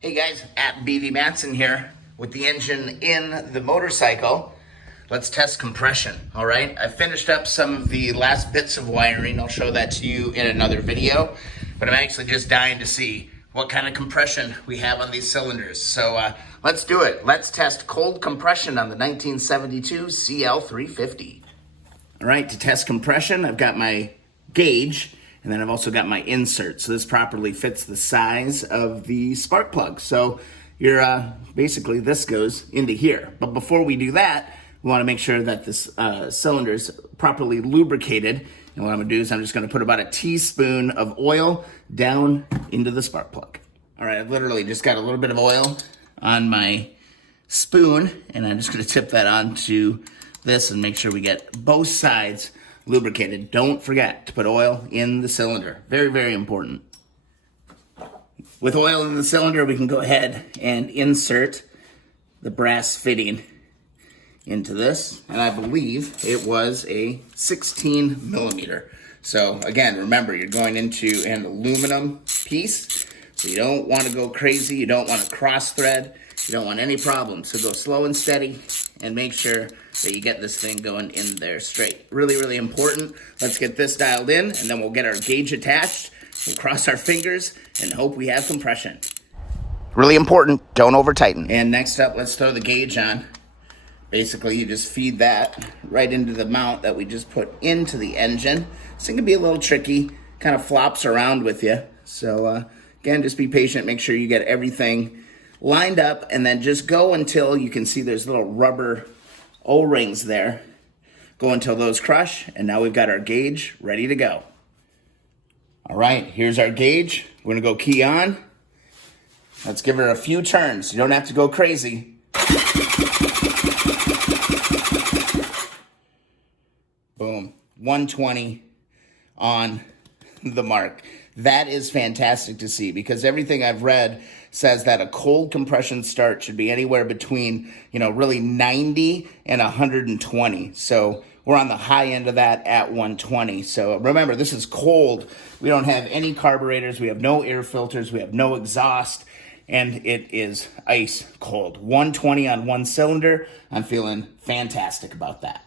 Hey guys, at BV Matson here with the engine in the motorcycle. Let's test compression, all right? I finished up some of the last bits of wiring. I'll show that to you in another video, but I'm actually just dying to see what kind of compression we have on these cylinders. So let's do it. Let's test cold compression on the 1972 CL350. All right, to test compression, I've got my gauge, and then I've also got my insert. So this properly fits the size of the spark plug. So you're basically, this goes into here. But before we do that, we want to make sure that this cylinder is properly lubricated. And what I'm gonna do is I'm just gonna put about a teaspoon of oil down into the spark plug. All right, I've literally just got a little bit of oil on my spoon, and I'm just gonna tip that onto this and make sure we get both sides lubricated. Don't forget to put oil in the cylinder. Very, very important. With oil in the cylinder, we can go ahead and insert the brass fitting into this. And I believe it was a 16 millimeter. So again, remember, you're going into an aluminum piece. So you don't want to go crazy. You don't want to cross thread. You don't want any problems. So go slow and steady and make sure that you get this thing going in there straight. Really, really important. Let's get this dialed in, and then we'll get our gauge attached. We'll cross our fingers and hope we have compression. Really important, don't over tighten. And next up, let's throw the gauge on. Basically, you just feed that right into the mount that we just put into the engine. This thing can be a little tricky, kind of flops around with you. So again, just be patient, make sure you get everything lined up, and then just go until you can see there's little rubber O-rings there. Go until those crush, and now we've got our gauge ready to go. All right, here's our gauge. We're gonna go key on. Let's give her a few turns. You don't have to go crazy. Boom, 120 on the mark. That is fantastic to see, because everything I've read says that a cold compression start should be anywhere between, really 90 and 120. So we're on the high end of that at 120. So remember, this is cold. We don't have any carburetors. We have no air filters. We have no exhaust. And it is ice cold. 120 on one cylinder. I'm feeling fantastic about that.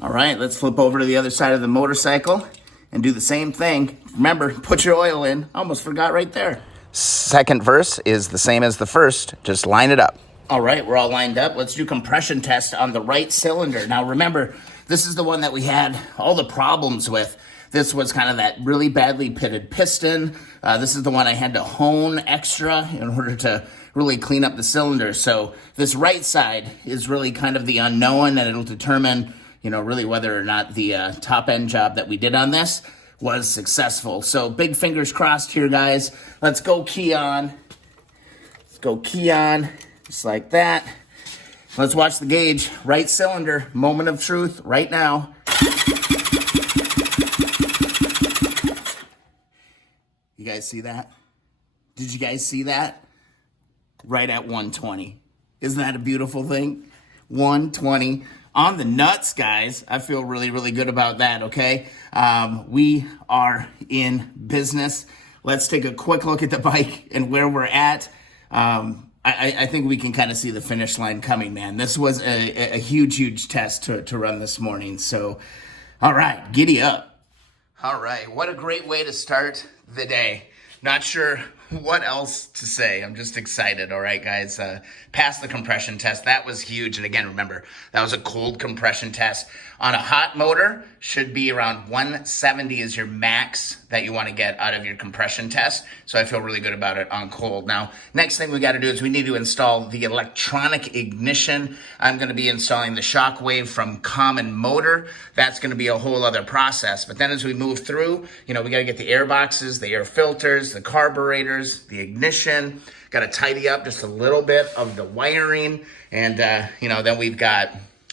All right, let's flip over to the other side of the motorcycle and do the same thing. Remember, put your oil in. Almost forgot right there. Second verse is the same as the first. Just line it up. All right, we're all lined up. Let's do compression test on the right cylinder. Now remember, this is the one that we had all the problems with. This was kind of that really badly pitted piston. This is the one I had to hone extra in order to really clean up the cylinder. So this right side is really kind of the unknown, and it'll determine really whether or not the top end job that we did on this was successful. So big fingers crossed here, guys. Let's go key on. Let's go key on, just like that. Let's watch the gauge. Right cylinder, moment of truth right now. You guys see that? Did you guys see that? Right at 120. Isn't that a beautiful thing? 120. On the nuts, guys. I feel really, really good about that, okay? We are in business. Let's take a quick look at the bike and where we're at. I think we can kind of see the finish line coming, man. This was a huge, huge test to run this morning. So, all right, giddy up. All right, what a great way to start the day. Not sure what else to say. I'm just excited. All right, guys. Passed the compression test. That was huge. And again, remember, that was a cold compression test. On a hot motor, should be around 170 is your max that you want to get out of your compression test. So I feel really good about it on cold. Now, next thing we got to do is we need to install the electronic ignition. I'm going to be installing the Shockwave from Common Motor. That's going to be a whole other process. But then as we move through, we got to get the air boxes, the air filters, the carburetors, the ignition. Got to tidy up just a little bit of the wiring. And, then we've got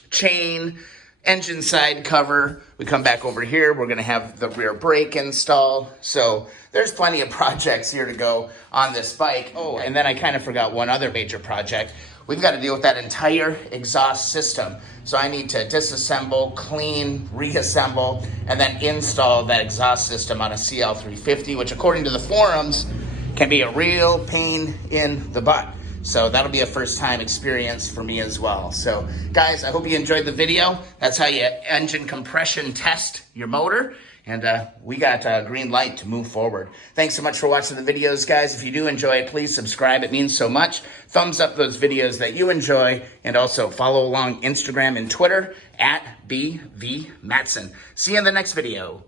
chain, engine side cover. We come back over here, we're gonna have the rear brake installed. So there's plenty of projects here to go on this bike. Oh, and then I kind of forgot one other major project. We've got to deal with that entire exhaust system. So I need to disassemble, clean, reassemble, and then install that exhaust system on a CL350, which according to the forums can be a real pain in the butt. So that'll be a first time experience for me as well. So guys, I hope you enjoyed the video. That's how you engine compression test your motor. And we got a green light to move forward. Thanks so much for watching the videos, guys. If you do enjoy it, please subscribe. It means so much. Thumbs up those videos that you enjoy. And also follow along Instagram and Twitter at BVMatson. See you in the next video.